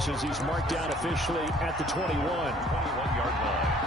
yards as he's marked down officially at the 21. 21-yard line.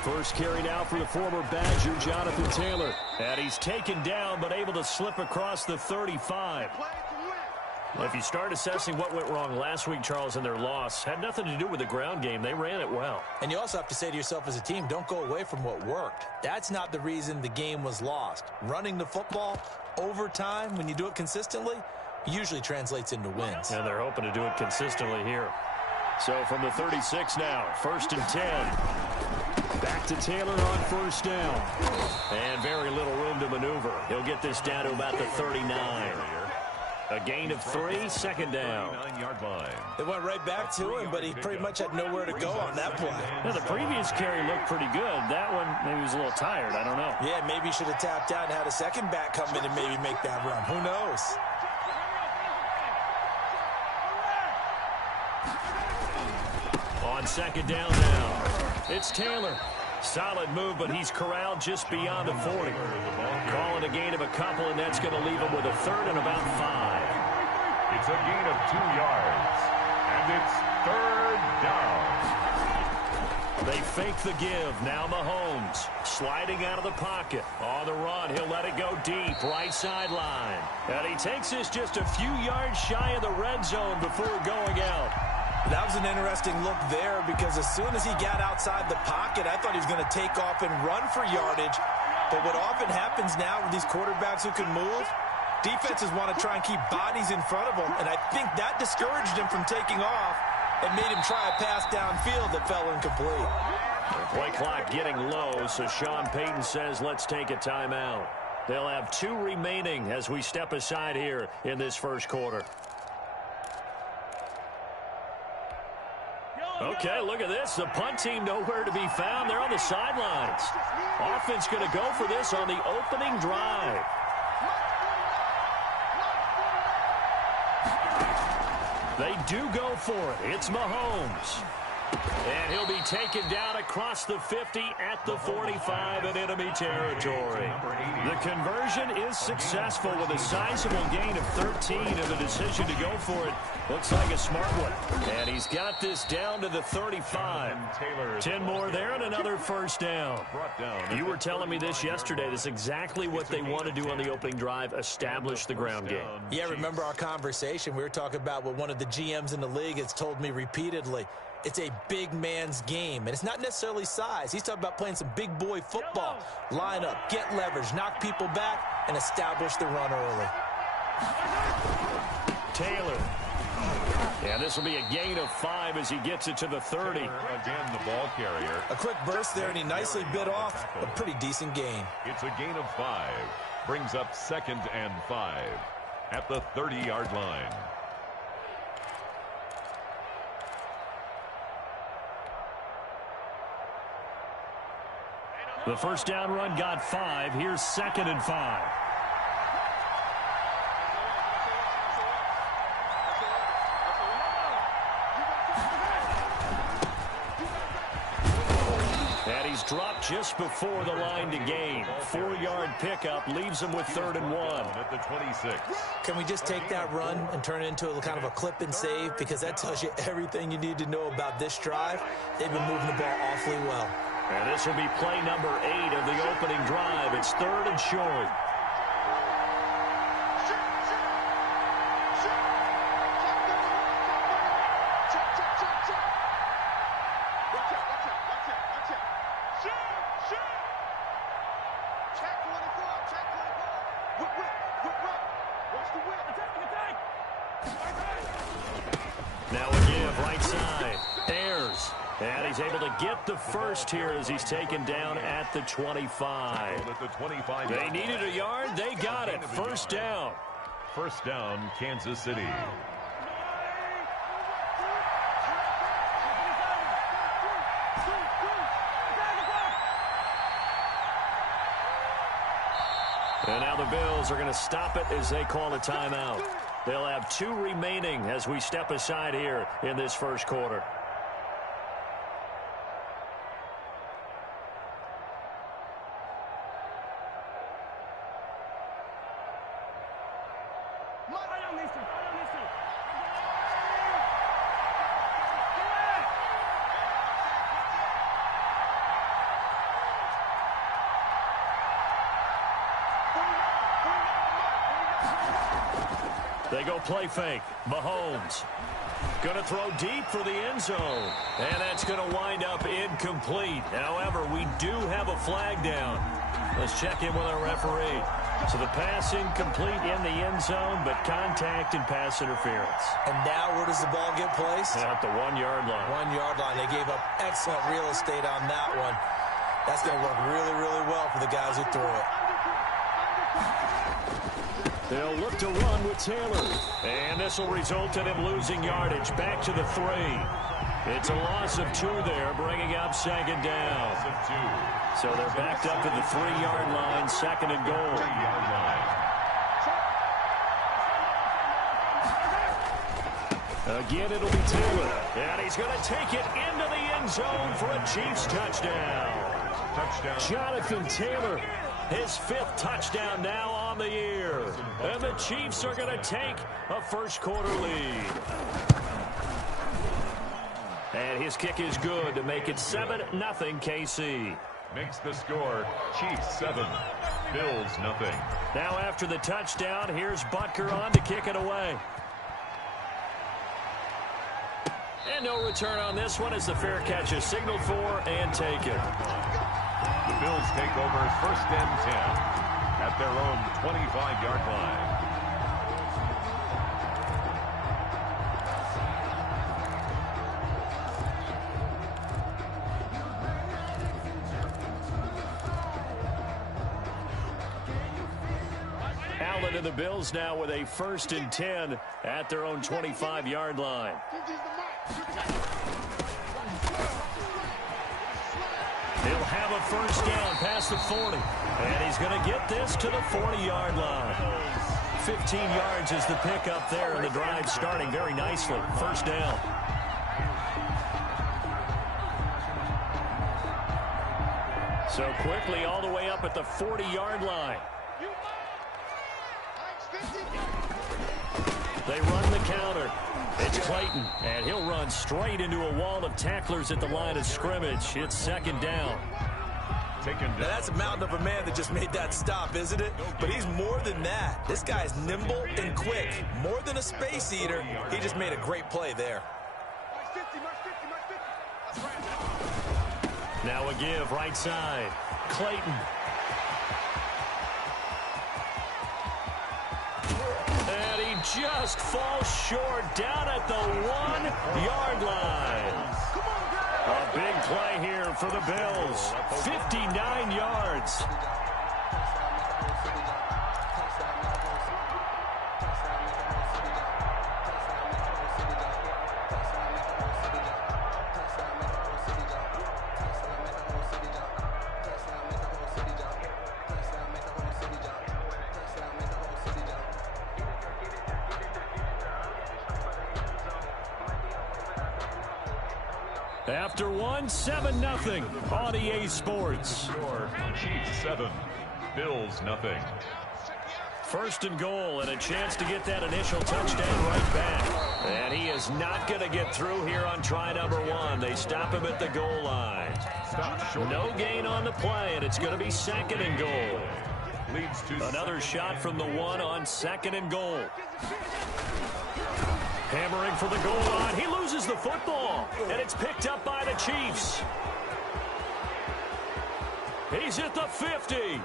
First carry now for the former Badger, Jonathan Taylor. And he's taken down, but able to slip across the 35. Well, if you start assessing what went wrong last week, Charles, in their loss, had nothing to do with the ground game. They ran it well. And you also have to say to yourself as a team, don't go away from what worked. That's not the reason the game was lost. Running the football over time, when you do it consistently, usually translates into wins. And they're hoping to do it consistently here. So from the 36 now, 1st and 10. Back to Taylor on first down. And very little room to maneuver. He'll get this down to about the 39. A gain of 3, second down. 9-yard line. They went right back to him, but he pretty much had nowhere to go on that play. Now, the previous carry looked pretty good. That one, maybe he was a little tired. I don't know. Yeah, maybe he should have tapped out and had a second back come in and maybe make that run. Who knows? On second down now, it's Taylor. Solid move, but he's corralled just beyond the 40. Calling a gain of a couple, and that's going to leave him with a 3rd and about 5. It's a gain of 2 yards, and it's 3rd down. They fake the give. Now Mahomes sliding out of the pocket. On the run, he'll let it go deep, right sideline. And he takes this just a few yards shy of the red zone before going out. That was an interesting look there because as soon as he got outside the pocket, I thought he was going to take off and run for yardage. But what often happens now with these quarterbacks who can move, defenses want to try and keep bodies in front of them, and I think that discouraged him from taking off and made him try a pass downfield that fell incomplete. The play clock getting low, so Sean Payton says let's take a timeout. They'll have 2 remaining as we step aside here in this first quarter. Okay, look at this. The punt team nowhere to be found. They're on the sidelines. Offense going to go for this on the opening drive. They do go for it. It's Mahomes. And he'll be taken down across the 50 at the 45 in enemy territory. The conversion is successful with a sizable gain of 13, and the decision to go for it looks like a smart one. And he's got this down to the 35. 10 more there and another first down. You were telling me this yesterday. This is exactly what they want to do on the opening drive, establish the ground game. Yeah, remember our conversation? We were talking about what one of the GMs in the league has told me repeatedly. It's a big man's game, and it's not necessarily size. He's talking about playing some big boy football. Line up, get leverage, knock people back, and establish the run early. Taylor. Yeah, this will be a gain of 5 as he gets it to the 30. Again, the ball carrier. A quick burst there, and he nicely bit off a pretty decent gain. It's a gain of 5. Brings up 2nd and 5 at the 30-yard line. The first down run got 5. Here's 2nd and 5. And he's dropped just before the line to gain. 4-yard pickup leaves him with 3rd and 1. At the 26. Can we just take that run and turn it into a kind of a clip and save? Because that tells you everything you need to know about this drive. They've been moving the ball awfully well. And this will be play number 8 of the opening drive. It's 3rd and short. Now a give right side. Ayers. And he's able to get the first here as he's taken down at the 25. They needed a yard. They got it. First down. First down, Kansas City. And now the Bills are going to stop it as they call a timeout. They'll have 2 remaining as we step aside here in this first quarter. They go play fake. Mahomes going to throw deep for the end zone. And that's going to wind up incomplete. However, we do have a flag down. Let's check in with our referee. So the pass incomplete in the end zone, but contact and pass interference. And now where does the ball get placed? At the 1-yard line. 1-yard line. They gave up excellent real estate on that one. That's going to work really, really well for the guys who threw it. They'll look to run with Taylor. And this will result in him losing yardage. Back to the 3. It's a loss of 2 there, bringing up second down. So they're backed up to the 3-yard line, second and goal. Again, it'll be Taylor. And he's going to take it into the end zone for a Chiefs touchdown. Jonathan Taylor, his 5th touchdown now on the year. And the Chiefs are going to take a first-quarter lead. And his kick is good to make it 7-0 KC. Makes the score Chiefs 7, Bills nothing. Now after the touchdown, here's Butker on to kick it away. And no return on this one as the fair catch is signaled for and taken. The Bills take over first and 10 at their own 25-yard line. Allen and the Bills now with a first and 10 at their own 25-yard line. He'll have a first down past the 40. And he's going to get this to the 40-yard line. 15 yards is the pickup there, and the drive starting very nicely. First down. So quickly all the way up at the 40-yard line. They run the counter. It's Clayton, and he'll run straight into a wall of tacklers at the line of scrimmage. It's second down. Now that's a mountain of a man that just made that stop, isn't it? But he's more than that. This guy's nimble and quick. More than a space eater. He just made a great play there. Now a give right side. Clayton. And he just falls short down at the 1-yard line. A big play here for the Bills. 59 yards. After 7-0 on EA Sports. Chiefs 7, Bills nothing. First and goal and a chance to get that initial touchdown right back. And he is not going to get through here on try number 1. They stop him at the goal line. No gain on the play, and it's going to be second and goal. Leads to another shot from the 1 on second and goal. Hammering for the goal line. He loses the football, and it's picked up by the Chiefs. He's at the 50.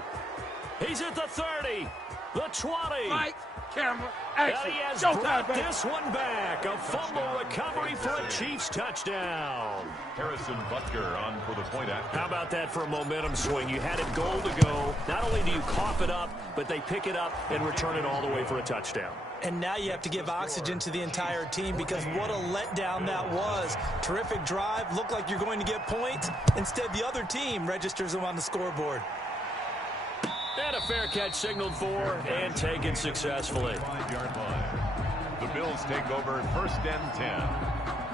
He's at the 30. The 20. Light, camera, action. And he has brought this one back. A fumble recovery for a Chiefs touchdown. Harrison Butker on for the point after. How about that for a momentum swing? You had it goal to go. Not only do you cough it up, but they pick it up and return it all the way for a touchdown. And now you have to give oxygen to the entire team because what a letdown that was. Terrific drive. Looked like you're going to get points. Instead, the other team registers them on the scoreboard. And a fair catch signaled for and taken successfully. 5-yard line. The Bills take over 1st and 10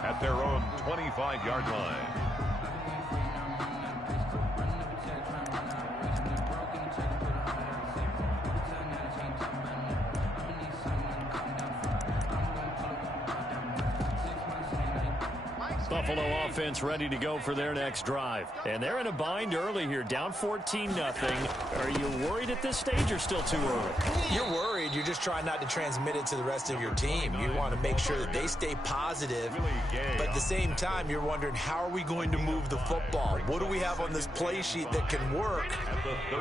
at their own 25-yard line. Buffalo offense ready to go for their next drive. And they're in a bind early here, down 14-0. Are you worried at this stage or still too early? You're worried. You're just trying not to transmit it to the rest of your team. You want to make sure that they stay positive. But at the same time, you're wondering, how are we going to move the football? What do we have on this play sheet that can work?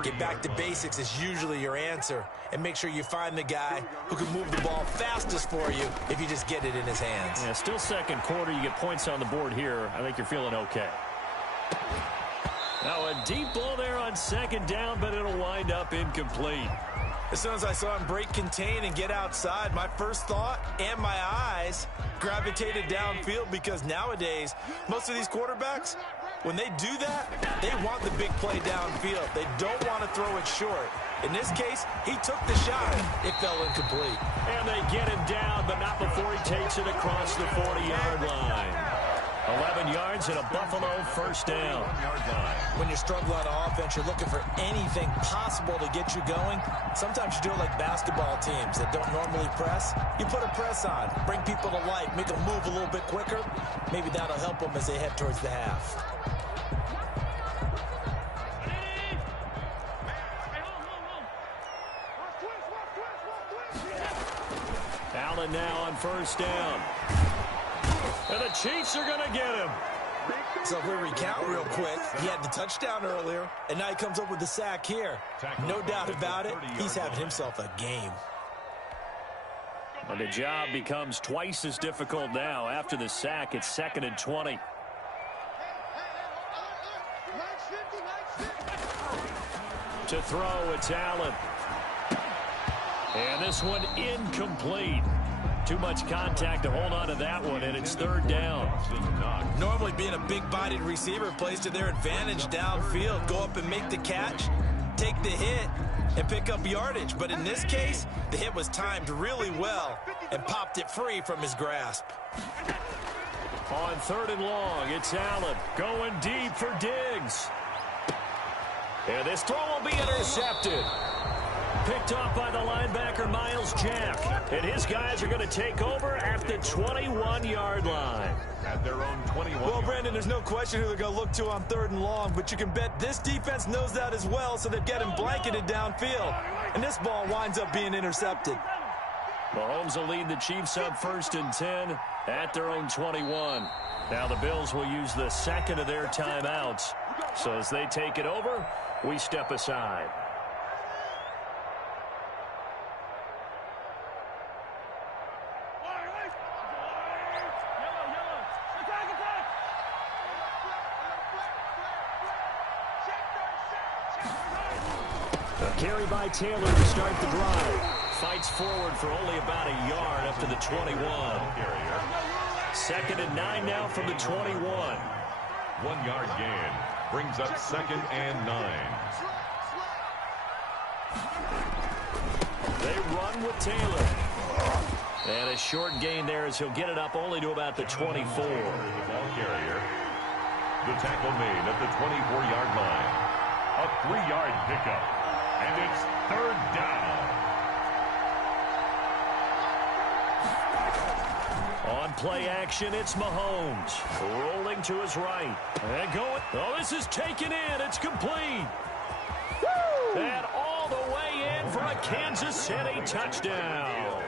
Get back to basics is usually your answer. And make sure you find the guy who can move the ball fastest for you if you just get it in his hands. Yeah, still second quarter. You get points on the board here. I think you're feeling okay. Now a deep ball there on 2nd down, but it'll wind up incomplete. As soon as I saw him break contain and get outside, my first thought and my eyes gravitated downfield, because nowadays, most of these quarterbacks, when they do that, they want the big play downfield. They don't want to throw it short. In this case, he took the shot. It fell incomplete. And they get him down, but not before he takes it across the 40-yard line. 11 yards and a Buffalo 1st down. When you're struggling on offense, you're looking for anything possible to get you going. Sometimes you do it like basketball teams that don't normally press. You put a press on, bring people to life, make them move a little bit quicker. Maybe that'll help them as they head towards the half. Allen now on 1st down. And the Chiefs are going to get him. So if we recount real quick, he had the touchdown earlier, and now he comes up with the sack here. No doubt about it, he's having himself a game. And the job becomes twice as difficult now. After the sack, it's 2nd and 20. To throw, it's Allen. And this one incomplete. Too much contact to hold on to that one, and it's 3rd down. Normally being a big-bodied receiver plays to their advantage downfield. Go up and make the catch, take the hit, and pick up yardage. But in this case, the hit was timed really well and popped it free from his grasp. On 3rd and long, it's Allen going deep for Diggs. And this throw will be intercepted. Picked off by the linebacker, Miles Jack. And his guys are going to take over at the 21-yard line. At their own 21. Well, Brandon, there's no question who they're going to look to on 3rd and long, but you can bet this defense knows that as well, so they've got him blanketed downfield. And this ball winds up being intercepted. Mahomes will lead the Chiefs up 1st and 10 at their own 21. Now the Bills will use the 2nd of their timeouts. So as they take it over, we step aside. Carry by Taylor to start the drive. Fights forward for only about a yard up to the 21. 2nd and 9 now from the 21. 1-yard gain brings up 2nd and 9. They run with Taylor. And a short gain there as he'll get it up only to about the 24. The ball carrier. The tackle made at the 24-yard line. A 3-yard pickup. And it's 3rd down. On play action, it's Mahomes. Rolling to his right. And going. Oh, this is taken in. It's complete. Woo! And all the way in for a Kansas City touchdown.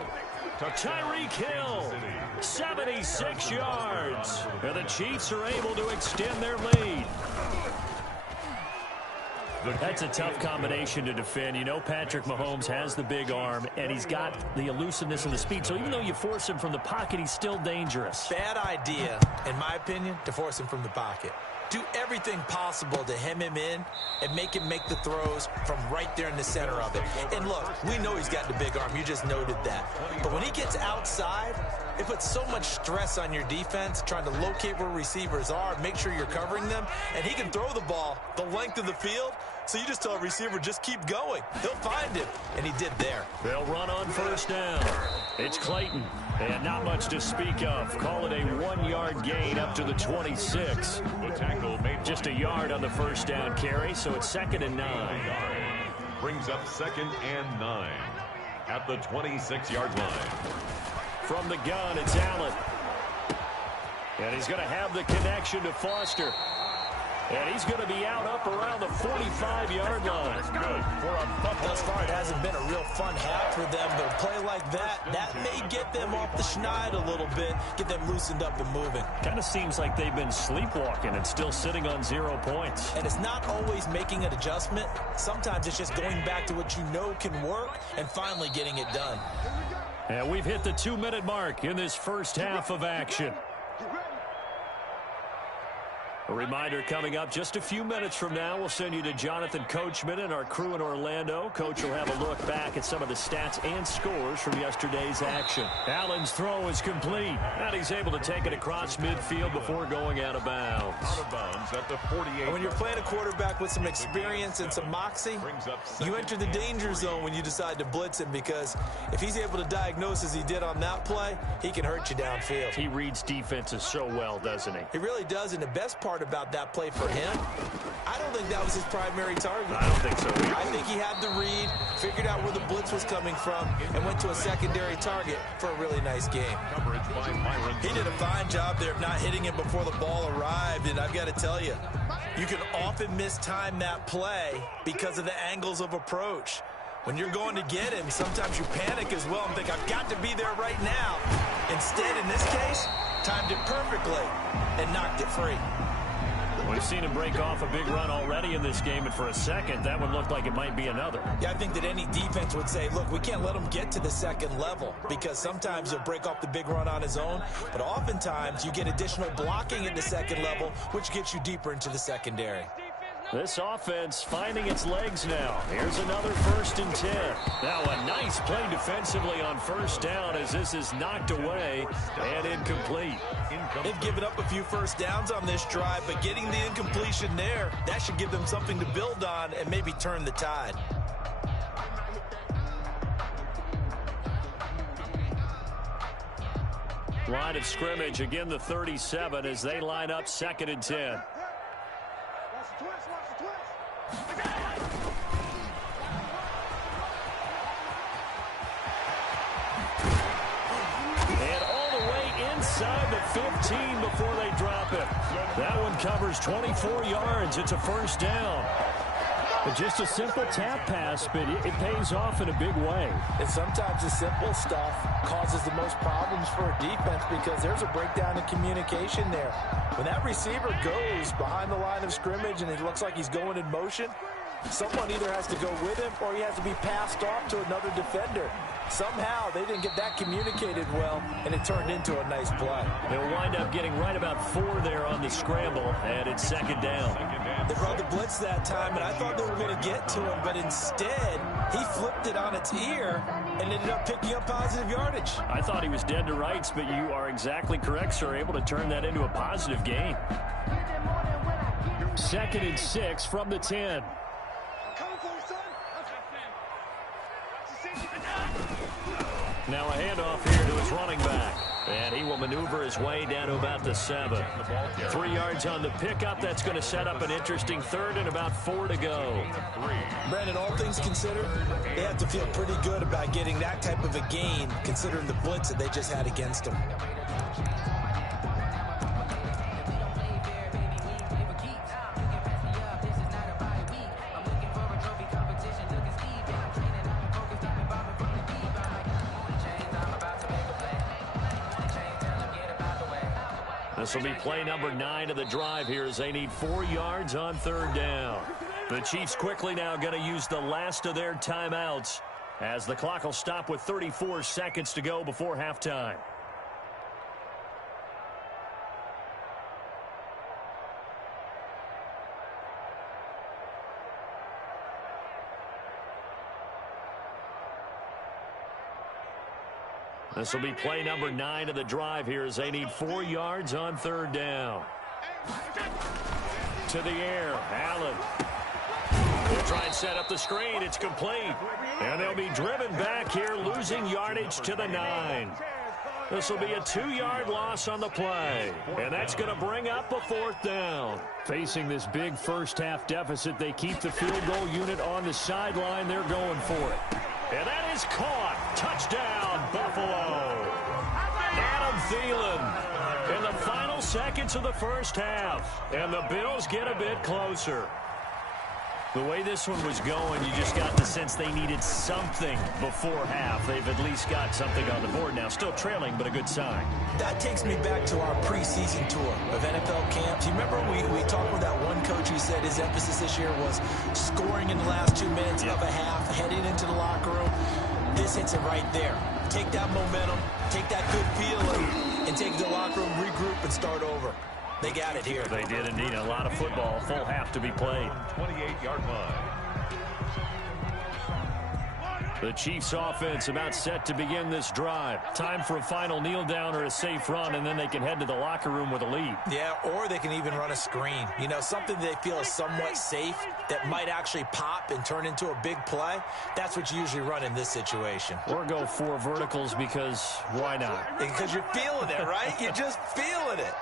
Tyreek Hill, 76 yards. And the Chiefs are able to extend their lead. That's a tough combination to defend. You know Patrick Mahomes has the big arm, and he's got the elusiveness and the speed. So even though you force him from the pocket, he's still dangerous. Bad idea, in my opinion, to force him from the pocket. Do everything possible to hem him in and make him make the throws from right there in the center of it. And look, we know he's got the big arm. You just noted that. But when he gets outside, It puts so much stress on your defense, trying to locate where receivers are, make sure you're covering them, and he can throw the ball the length of the field, so you just tell a receiver, just keep going. He'll find him, and he did there. They'll run on first down. It's Clayton, and not much to speak of. Call it a 1-yard gain up to the 26. The tackle made just a yard on the first down carry, so it's 2nd and 9. Brings up 2nd and 9 at the 26-yard line. From the gun, it's Allen. And he's going to have the connection to Foster. And he's going to be out up around the 45-yard line. Good for a Thus far, it hasn't been a real fun half for them, but a play like that may get them off the schneid a little bit, get them loosened up and moving. Kind of seems like they've been sleepwalking and still sitting on 0 points. And it's not always making an adjustment. Sometimes it's just going back to what you know can work and finally getting it done. And we've hit the 2-minute mark in this first half of action. A reminder coming up just a few minutes from now, we'll send you to Jonathan Coachman and our crew in Orlando. Coach will have a look back at some of the stats and scores from yesterday's action. Allen's throw is complete, and he's able to take it across midfield before going out of bounds. Out of bounds at the 48. And when you're playing a quarterback with some experience and some moxie, you enter the danger zone when you decide to blitz him, because if he's able to diagnose as he did on that play, he can hurt you downfield. He reads defenses so well, doesn't he? He really does, and the best part about that play for him, I don't think that was his primary target. I don't think so either. I think he had the read, figured out where the blitz was coming from, and went to a secondary target for a really nice game. Coverage by Myron. He did a fine job there of not hitting him before the ball arrived, and I've got to tell you, you can often mistime that play because of the angles of approach. When you're going to get him, sometimes you panic as well and think, I've got to be there right now. Instead, in this case, timed it perfectly and knocked it free. We've seen him break off a big run already in this game, and for a second, that one looked like it might be another. Yeah, I think that any defense would say, look, we can't let him get to the second level, because sometimes he'll break off the big run on his own, but oftentimes you get additional blocking at the second level, which gets you deeper into the secondary. This offense finding its legs now. Here's another 1st and 10. Now a nice play defensively on first down as this is knocked away and incomplete. They've given up a few first downs on this drive, but getting the incompletion there, that should give them something to build on and maybe turn the tide. Line of scrimmage, again the 37 as they line up 2nd and 10. And all the way inside the 15 before they drop it. That one covers 24 yards. It's a first down. But just a simple tap pass, but it pays off in a big way. And sometimes the simple stuff causes the most problems for a defense because there's a breakdown in communication there. When that receiver goes behind the line of scrimmage and it looks like he's going in motion, someone either has to go with him or he has to be passed off to another defender. Somehow they didn't get that communicated well, and it turned into a nice play. They'll wind up getting right about 4 there on the scramble, and it's 2nd down. They brought the blitz that time, and I thought they were going to get to him, but instead he flipped it on its ear and ended up picking up positive yardage. I thought he was dead to rights, but you are exactly correct, sir. Able to turn that into a positive gain. 2nd and 6 from the 10. Now a handoff here to his running back. And he will maneuver his way down to about the 7. 3 yards on the pickup. That's going to set up an interesting 3rd and about 4 to go. Brandon, all things considered, they have to feel pretty good about getting that type of a gain, considering the blitz that they just had against them. This will be play number 9 of the drive here as they need 4 yards on 3rd down. The Chiefs quickly now going to use the last of their timeouts as the clock will stop with 34 seconds to go before halftime. This will be play number 9 of the drive here as they need 4 yards on third down. To the air, Allen. They'll try and set up the screen. It's complete. And they'll be driven back here, losing yardage to the 9. This will be a 2-yard loss on the play. And that's going to bring up a 4th down. Facing this big first-half deficit, they keep the field goal unit on the sideline. They're going for it. And that is caught. Touchdown, Buffalo. Adam Thielen in the final seconds of the first half. And the Bills get a bit closer. The way this one was going, you just got the sense they needed something before half. They've at least got something on the board now. Still trailing, but a good sign. That takes me back to our preseason tour of NFL camps. You remember we talked with that one coach who said his emphasis this year was scoring in the last 2 minutes of a half, heading into the locker room. This hits it right there. Take that momentum, take that good feeling, and take the locker room, regroup, and start over. They got it here. They did indeed. A lot of football, full half to be played. 28-yard line. The Chiefs offense about set to begin this drive. Time for a final kneel down or a safe run, and then they can head to the locker room with a lead. Yeah, or they can even run a screen. You know, something they feel is somewhat safe that might actually pop and turn into a big play. That's what you usually run in this situation. Or go 4 verticals because why not? Because you're feeling it, right? You're just feeling it.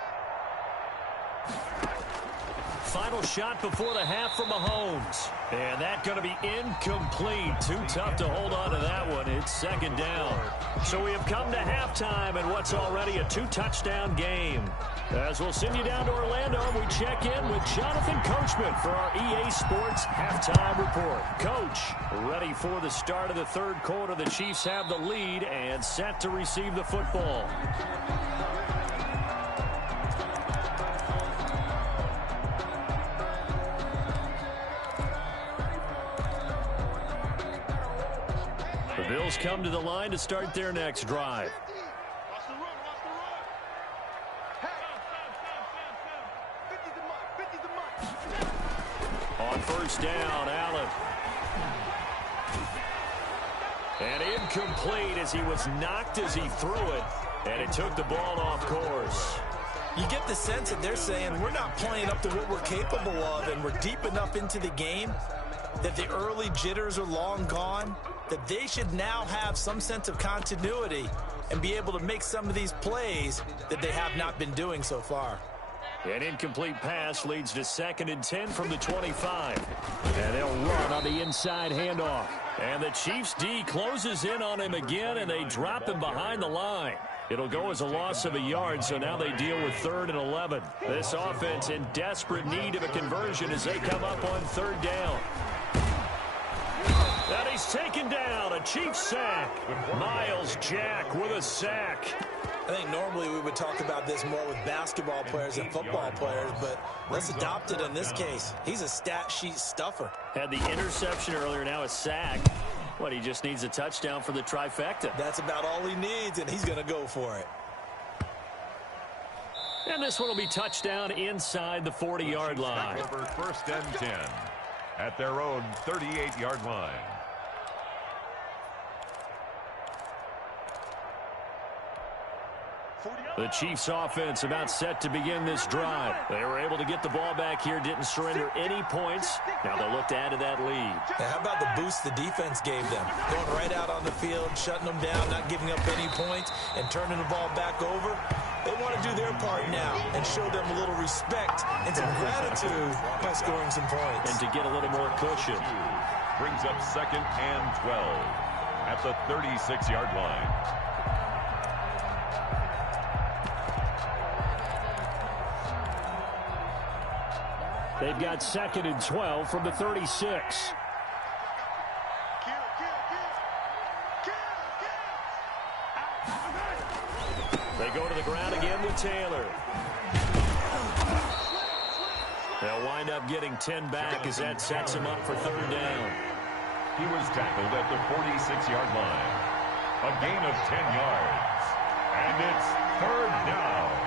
Final shot before the half from Mahomes. And that's going to be incomplete. Too tough to hold on to that one. It's second down. So we have come to halftime in what's already a 2-touchdown game. As we'll send you down to Orlando, we check in with Jonathan Coachman for our EA Sports Halftime Report. Coach, ready for the start of the third quarter. The Chiefs have the lead and set to receive the football. The Bills come to the line to start their next drive. On first down, Allen. And incomplete as he was knocked as he threw it. And it took the ball off course. You get the sense that they're saying we're not playing up to what we're capable of, and we're deep enough into the game that the early jitters are long gone, that they should now have some sense of continuity and be able to make some of these plays that they have not been doing so far. An incomplete pass leads to 2nd and 10 from the 25. And they'll run on the inside handoff. And the Chiefs D closes in on him again, and they drop him behind the line. It'll go as a loss of a yard, so now they deal with 3rd and 11. This offense in desperate need of a conversion as they come up on 3rd down. And he's taken down. A Chiefs sack. Miles Jack with a sack. I think normally we would talk about this more with basketball players and football players, but let's adopt it in this case. He's a stat sheet stuffer. Had the interception earlier, now a sack. What, he just needs a touchdown for the trifecta. That's about all he needs, and he's going to go for it. And this one will be touchdown inside the 40-yard line. Over 1st and 10 at their own 38-yard line. The Chiefs offense about set to begin this drive. They were able to get the ball back here, didn't surrender any points. Now they'll look to add to that lead. Now, how about the boost the defense gave them? Going right out on the field, shutting them down, not giving up any points, and turning the ball back over. They want to do their part now and show them a little respect and some gratitude by scoring some points. And to get a little more cushion. Brings up 2nd and 12 at the 36-yard line. They've got 2nd and 12 from the 36. They go to the ground again with Taylor. They'll wind up getting 10 back as that sets him up for 3rd down. He was tackled at the 46-yard line. A gain of 10 yards. And it's 3rd down.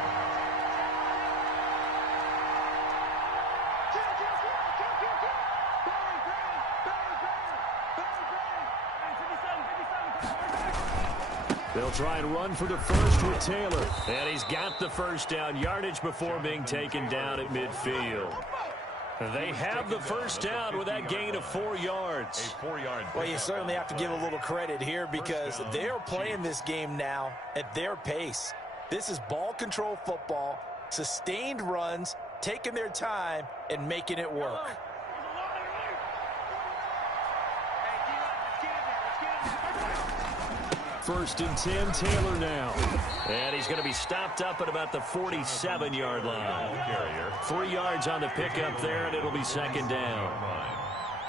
They'll try and run for the first with Taylor. And he's got the first down, yardage before being taken down at midfield. They have the first down with that gain of 4 yards. Well, you certainly have to give a little credit here because they're playing this game now at their pace. This is ball control football, sustained runs, taking their time, and making it work. First and 10, Taylor now. And he's going to be stopped up at about the 47-yard line. 3 yards on the pickup there, and it'll be second down.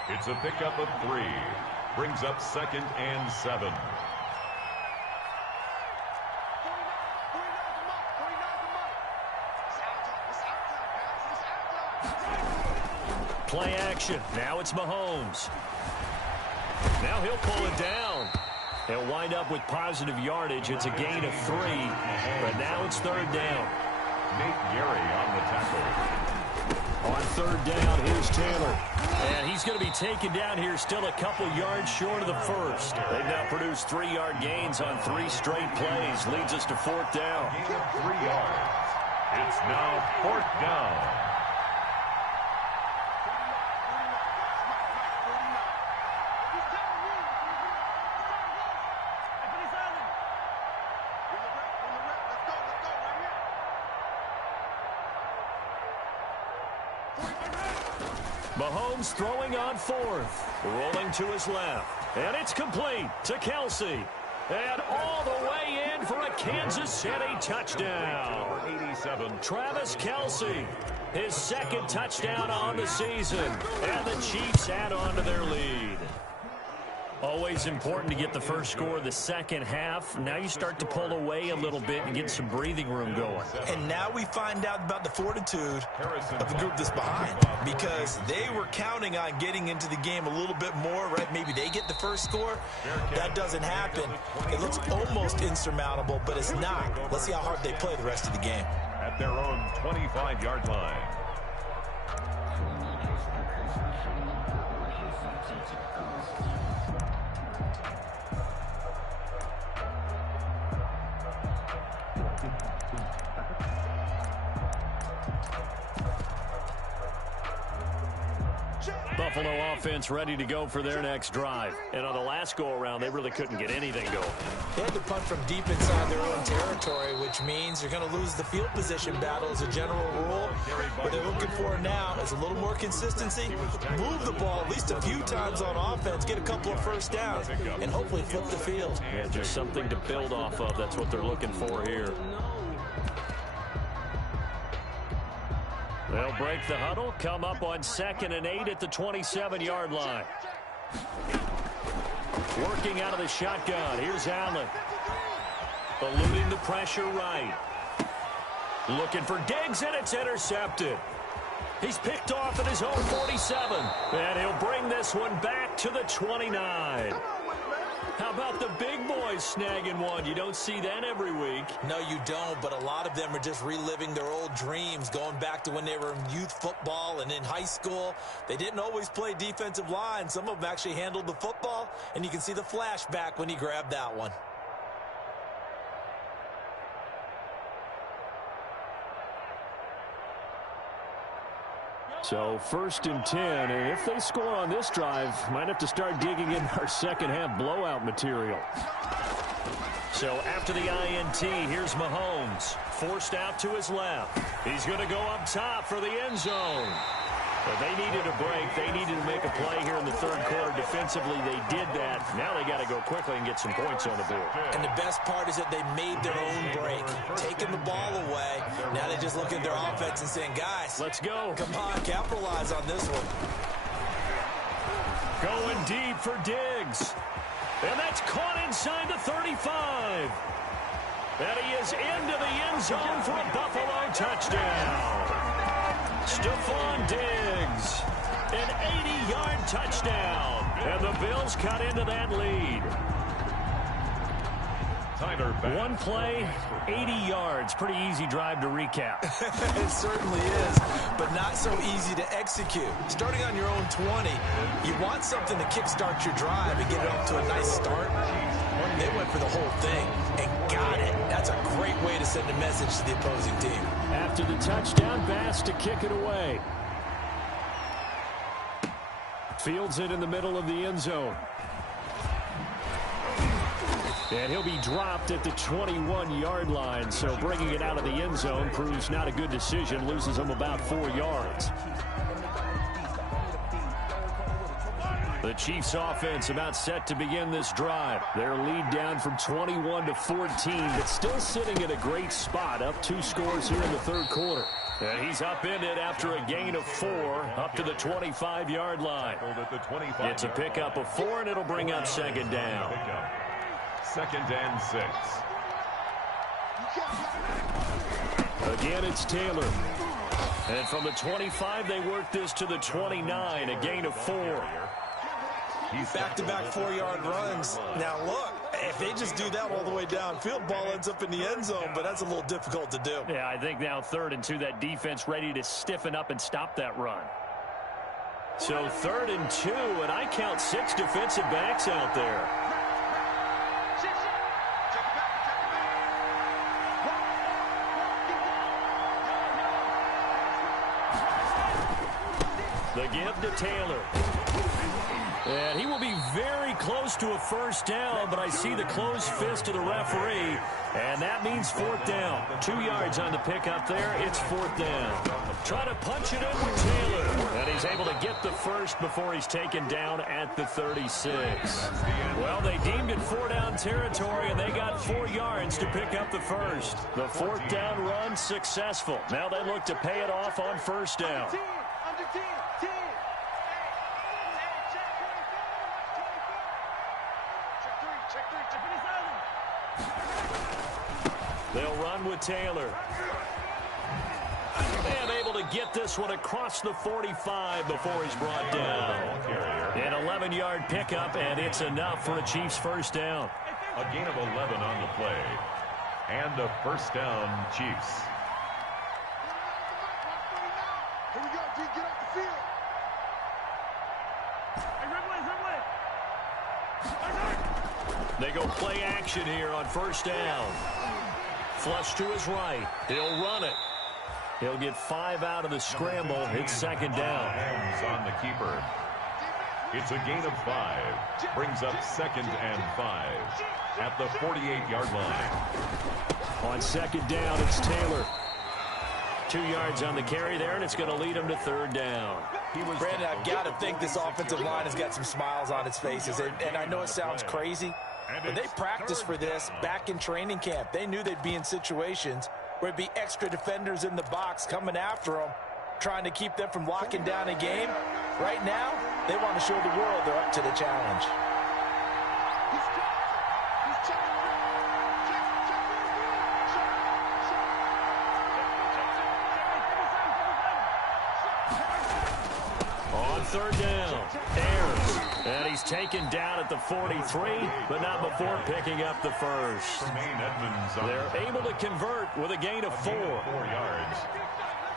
It's a pickup of 3. Brings up 2nd and 7. Play action. Now it's Mahomes. Now he'll pull it down. He'll wind up with positive yardage. It's a gain of 3, but now it's third down. Nate Gary on the tackle. On third down, here's Taylor. And he's going to be taken down here still a couple yards short of the first. They've now produced 3-yard gains on 3 straight plays. Leads us to fourth down. Gain of 3 yards. It's now fourth down. Mahomes throwing on fourth. Rolling to his left. And it's complete to Kelsey. And all the way in for a Kansas City touchdown. 87. Travis Kelsey, his second touchdown on the season. And the Chiefs add on to their lead. Always important to get the first score of the second half. Now you start to pull away a little bit and get some breathing room going. And now we find out about the fortitude of the group that's behind, because they were counting on getting into the game a little bit more, right? Maybe they get the first score. That doesn't happen. It looks almost insurmountable, but it's not. Let's see how hard they play the rest of the game. At their own 25-yard line. Buffalo offense ready to go for their next drive. And on the last go-around, they really couldn't get anything going. They had to punt from deep inside their own territory, which means you're going to lose the field position battle as a general rule. What they're looking for now is a little more consistency, move the ball at least a few times on offense, get a couple of first downs, and hopefully flip the field. Yeah, just something to build off of. That's what they're looking for here. They'll break the huddle, come up on 2nd and 8 at the 27-yard line. Working out of the shotgun. Here's Allen. Eluding the pressure right. Looking for Diggs, and it's intercepted. He's picked off at his own 47. And he'll bring this one back to the 29. How about the big boys snagging one? You don't see that every week. No, you don't, but a lot of them are just reliving their old dreams, going back to when they were in youth football and in high school. They didn't always play defensive line. Some of them actually handled the football, and you can see the flashback when he grabbed that one. So 1st and 10, and if they score on this drive, might have to start digging in our second half blowout material. So after the INT, here's Mahomes, forced out to his left. He's going to go up top for the end zone. But they needed a break. They needed to make a play here in the third quarter. Defensively, they did that. Now they got to go quickly and get some points on the board. And the best part is that they made their own break, taking the ball away. Now they just look at their offense and saying, guys, let's go. Come on, capitalize on this one. Going deep for Diggs. And that's caught inside the 35. And he is into the end zone for a Buffalo touchdown. Stephon Diggs, an 80-yard touchdown, and the Bills cut into that lead. One play, 80 yards. Pretty easy drive to recap. It certainly is, but not so easy to execute. Starting on your own 20, you want something to kickstart your drive and get it off to a nice start. They went for the whole thing and got it. That's a great way to send a message to the opposing team. After the touchdown, Bass to kick it away. Fields it in the middle of the end zone. And he'll be dropped at the 21-yard line, so bringing it out of the end zone proves not a good decision, loses him about 4 yards. The Chiefs offense about set to begin this drive. Their lead down from 21 to 14, but still sitting at a great spot, up 2 scores here in the third quarter. And he's upended after a gain of 4 up to the 25-yard line. It's a pickup of 4, and it'll bring up second down. 2nd and 6. Again, it's Taylor. And from the 25, they work this to the 29, a gain of 4. Back-to-back 4-yard runs. Now, look, if they just do that all the way downfield, ball ends up in the end zone, but that's a little difficult to do. Yeah, I think now 3rd and 2, that defense ready to stiffen up and stop that run. So 3rd and 2, and I count 6 defensive backs out there. The give to Taylor. And he will be very close to a first down, but I see the closed fist of the referee, and that means 4th down. 2 yards on the pickup there. It's 4th down. Try to punch it in with Taylor, and he's able to get the first before he's taken down at the 36. Well, they deemed it 4-down territory, and they got 4 yards to pick up the first. The 4th down run successful. Now they look to pay it off on first down. They'll run with Taylor. And able to get this one across the 45 before he's brought down. An 11-yard pickup, and it's enough for a Chiefs first down. A gain of 11 on the play. And a first down, Chiefs. Here we go, D, get off the field. They go play action here on first down. Flush to his right. He'll run it. He'll get 5 out of the scramble. It's second down. Hands on the keeper. It's a gain of 5. Brings up 2nd and 5 at the 48-yard line. On second down, it's Taylor. 2 yards on the carry there, and it's going to lead him to 3rd down. Brandon, I've got to think this offensive line has got some smiles on its faces. And I know it sounds crazy, but they practiced for this back in training camp. They knew they'd be in situations where it'd be extra defenders in the box coming after them, trying to keep them from locking down a game. Right now, they want to show the world they're up to the challenge. On 3rd down, Ayers. And he's taken down at the 43, but not before picking up the first. They're able to convert with a gain of 4. 4 yards.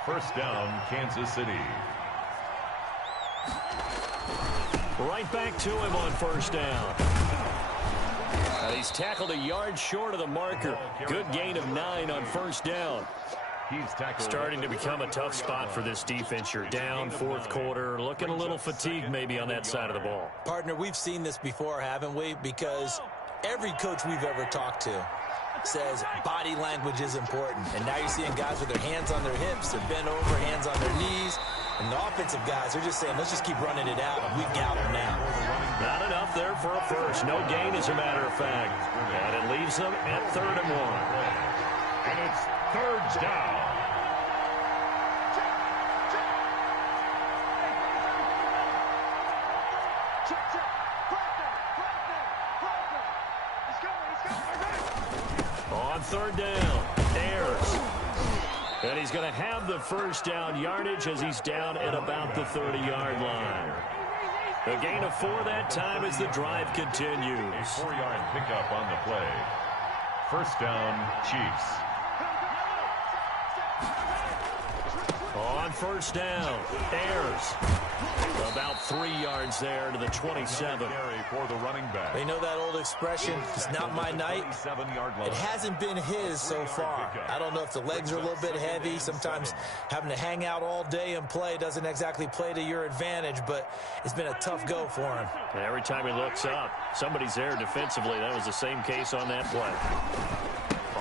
First down, Kansas City. Right back to him on first down. And he's tackled a yard short of the marker. Good gain of 9 on first down. Starting to become a tough spot for this defense. You're down 4th quarter, looking a little fatigued maybe on that side of the ball. Partner, we've seen this before, haven't we? Because every coach we've ever talked to says body language is important. And now you're seeing guys with their hands on their hips, they're bent over, hands on their knees. And the offensive guys are just saying, let's just keep running it out. We've got them now. Not enough there for a first. No gain, as a matter of fact. And it leaves them at 3rd and 1. And it's 3rd down. On 3rd down, Ayers. And he's going to have the first down yardage as he's down at about the 30-yard line. A gain of 4 that time as the drive continues. A 4-yard pickup on the play. First down, Chiefs. On first down, Ayers. About 3 yards there to the 27. For the running back. You know that old expression, it's not my night. It hasn't been his so far. I don't know if the legs are a little bit heavy. Sometimes having to hang out all day and play doesn't exactly play to your advantage, but it's been a tough go for him. And every time he looks up, somebody's there defensively. That was the same case on that play.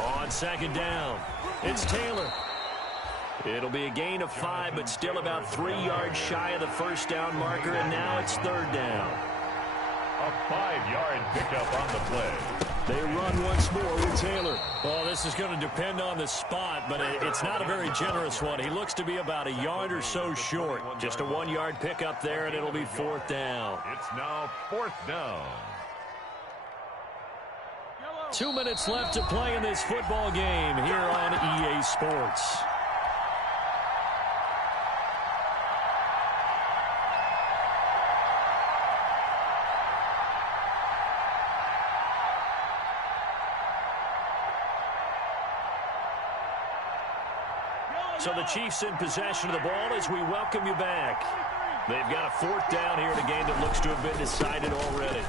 On second down, it's Taylor. It'll be a gain of 5, but still about 3 yards shy of the first down marker, and now it's third down. A 5-yard pickup on the play. They run once more with Taylor. Oh, this is going to depend on the spot, but it's not a very generous one. He looks to be about a yard or so short. Just a 1-yard pickup there, and it'll be fourth down. It's now fourth down. 2 minutes left to play in this football game here on EA Sports. So the Chiefs in possession of the ball as we welcome you back. They've got a fourth down here in a game that looks to have been decided already.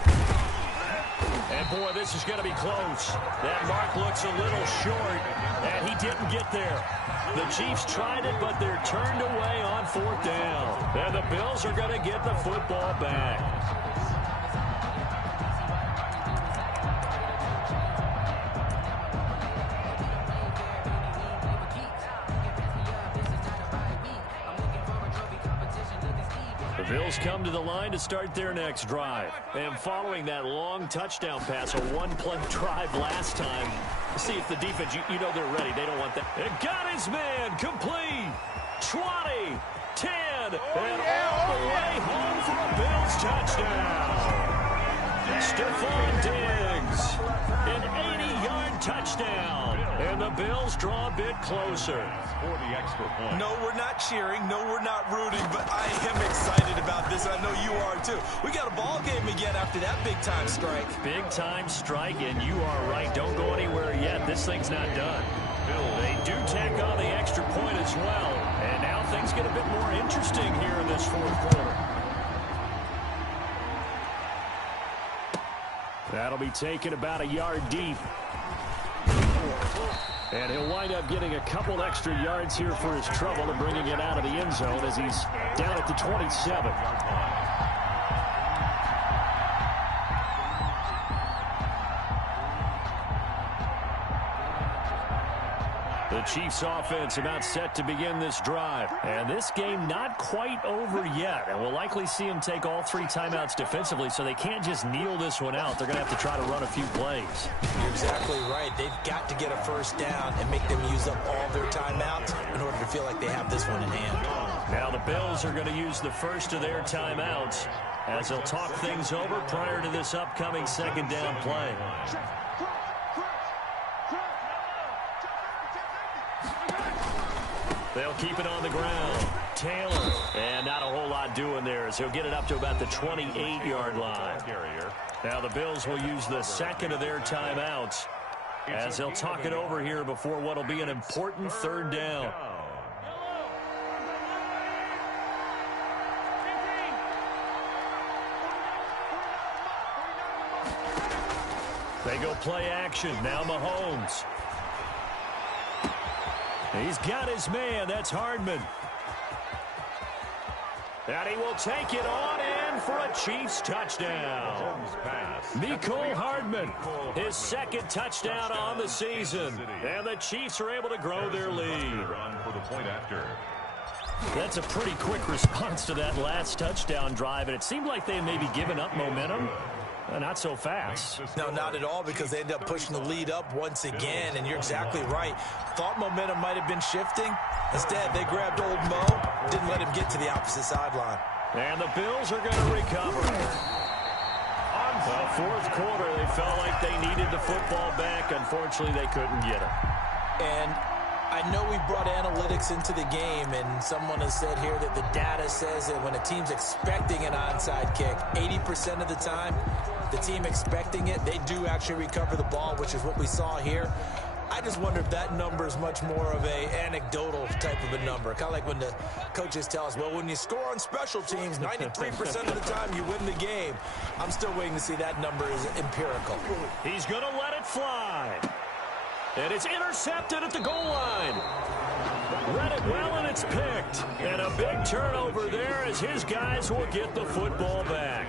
And, boy, this is going to be close. That mark looks a little short, and he didn't get there. The Chiefs tried it, but they're turned away on fourth down. And the Bills are going to get the football back. Bills come to the line to start their next drive. And following that long touchdown pass, a one-play drive last time, see if the defense, you know they're ready. They don't want that. It got his man complete. 20, 10, and all the way home for a Bills touchdown. Stephon Diggs, an 80-yard touchdown. And the Bills draw a bit closer. For the extra point. No, we're not cheering. No, we're not rooting, but I am excited about this. I know you are, too. We got a ball game again after that big-time strike. Big-time strike, and you are right. Don't go anywhere yet. This thing's not done. They do tack on the extra point as well. And now things get a bit more interesting here in this fourth quarter. That'll be taken about a yard deep. And he'll wind up getting a couple extra yards here for his trouble and bringing it out of the end zone as he's down at the 27. The Chiefs offense about set to begin this drive. And this game not quite over yet. And we'll likely see them take all 3 timeouts defensively, so they can't just kneel this one out. They're going to have to try to run a few plays. You're exactly right. They've got to get a first down and make them use up all their timeouts in order to feel like they have this one in hand. Now the Bills are going to use the first of their timeouts as they'll talk things over prior to this upcoming second down play. They'll keep it on the ground. Taylor. And not a whole lot doing there as he'll get it up to about the 28-yard line. Now the Bills will use the second of their timeouts as they'll talk it over here before what will be an important third down. They go play action. Now Mahomes. He's got his man. That's Hardman. And he will take it on in for a Chiefs touchdown. Mecole Hardman, his second touchdown on the season. And the Chiefs are able to grow their lead. That's a pretty quick response to that last touchdown drive. And it seemed like they may be giving up momentum. Not so fast. No, not at all, because they ended up pushing the lead up once again, and you're exactly right. Thought momentum might have been shifting. Instead, they grabbed old Mo, didn't let him get to the opposite sideline. And the Bills are going to recover. Well, fourth quarter, they felt like they needed the football back. Unfortunately, they couldn't get it. And I know we brought analytics into the game, and someone has said here that the data says that when a team's expecting an onside kick, 80% of the time, the team expecting it, they do actually recover the ball, which is what we saw here. I just wonder if that number is much more of a anecdotal type of a number. Kind of like when the coaches tell us, well, when you score on special teams, 93% of the time you win the game. I'm still waiting to see that number is empirical. He's going to let it fly. And it's intercepted at the goal line. Read it well, and it's picked. And a big turnover there as his guys will get the football back.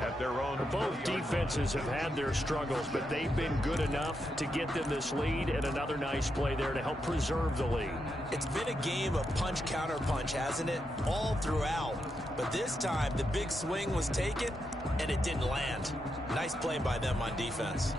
At their own. Both defenses have had their struggles, but they've been good enough to get them this lead, and another nice play there to help preserve the lead. It's been a game of punch-counter-punch, hasn't it? All throughout. But this time, the big swing was taken, and it didn't land. Nice play by them on defense.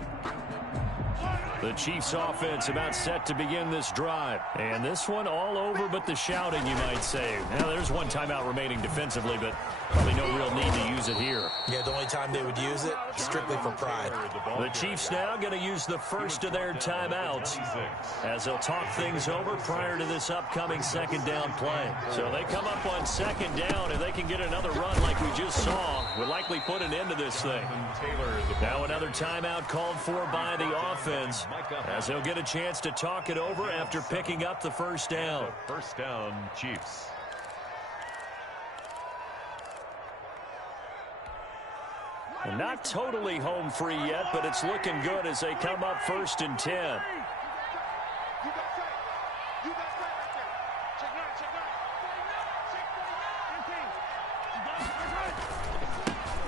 The Chiefs offense about set to begin this drive. And this one all over but the shouting, you might say. Now, there's one timeout remaining defensively, but probably no real need to use it here. Yeah, the only time they would use it, strictly for pride. The Chiefs now going to use the first of their timeouts as they'll talk things over prior to this upcoming second down play. So they come up on second down, and they can get another run like we just saw. Would likely put an end to this thing. Now another timeout called for by the offense, as they'll get a chance to talk it over after picking up the first down. First down, Chiefs. And not totally home free yet, but it's looking good as they come up 1st and 10.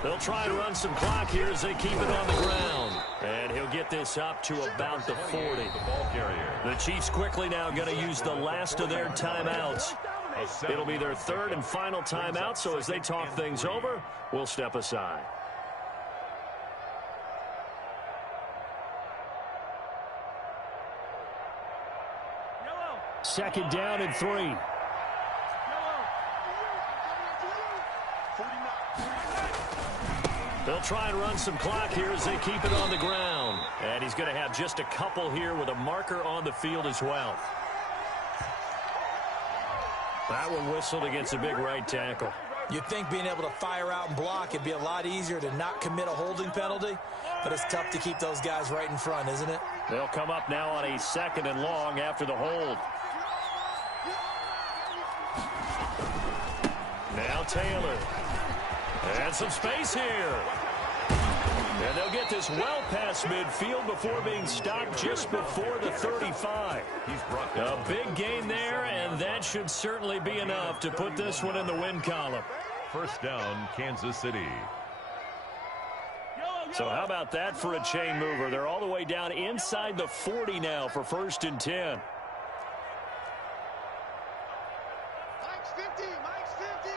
They'll try and run some clock here as they keep it on the ground. And he'll get this up to about the 40. The Chiefs quickly now going to use the last of their timeouts. It'll be their third and final timeout, so as they talk things over, we'll step aside. Second down and 3. They'll try and run some clock here as they keep it on the ground. And he's going to have just a couple here with a marker on the field as well. That one whistled against a big right tackle. You'd think being able to fire out and block, it'd be a lot easier to not commit a holding penalty. But it's tough to keep those guys right in front, isn't it? They'll come up now on a second and long after the hold. Now Taylor. And some space here. And they'll get this well past midfield before being stopped just before the 35. A big gain there, and that should certainly be enough to put this one in the win column. First down, Kansas City. So how about that for a chain mover? They're all the way down inside the 40 now for 1st and 10. Mike's 50. Mike's 50.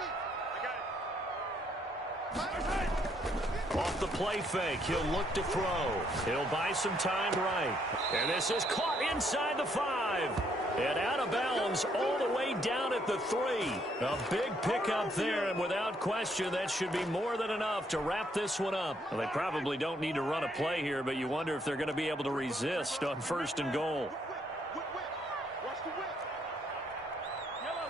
Off the play fake, he'll look to throw. He'll buy some time right. And this is caught inside the 5. And out of bounds all the way down at the 3. A big pickup there, and without question, that should be more than enough to wrap this one up. Well, they probably don't need to run a play here, but you wonder if they're going to be able to resist on 1st and goal. Watch the whip. Yellow.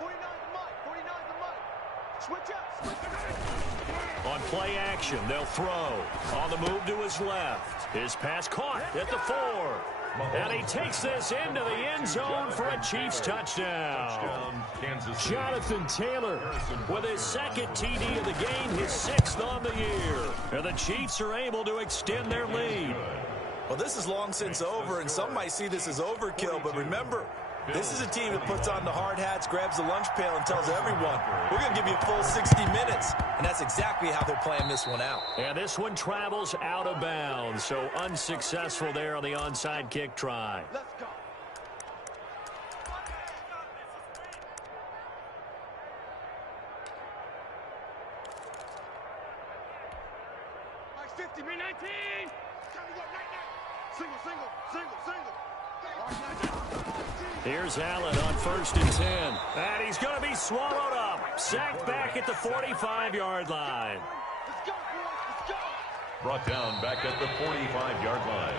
49 the Mike. Switch up. On play action, they'll throw. On the move to his left. His pass caught at the 4. And he takes this into the end zone for a Chiefs touchdown. Jonathan Taylor with his second TD of the game, his 6th on the year. And the Chiefs are able to extend their lead. Well, this is long since over, and some might see this as overkill, but remember, this is a team that puts on the hard hats, grabs the lunch pail, and tells everyone, we're going to give you a full 60 minutes. And that's exactly how they're playing this one out. And this one travels out of bounds, so unsuccessful there on the onside kick try. Let's go. Mike's 50, me 19. Time to go, 19. Single. Here's Allen on 1st and 10. And he's going to be swallowed up. Sacked back at the 45-yard line. Let's go, boys. Let's go. Brought down back at the 45-yard line.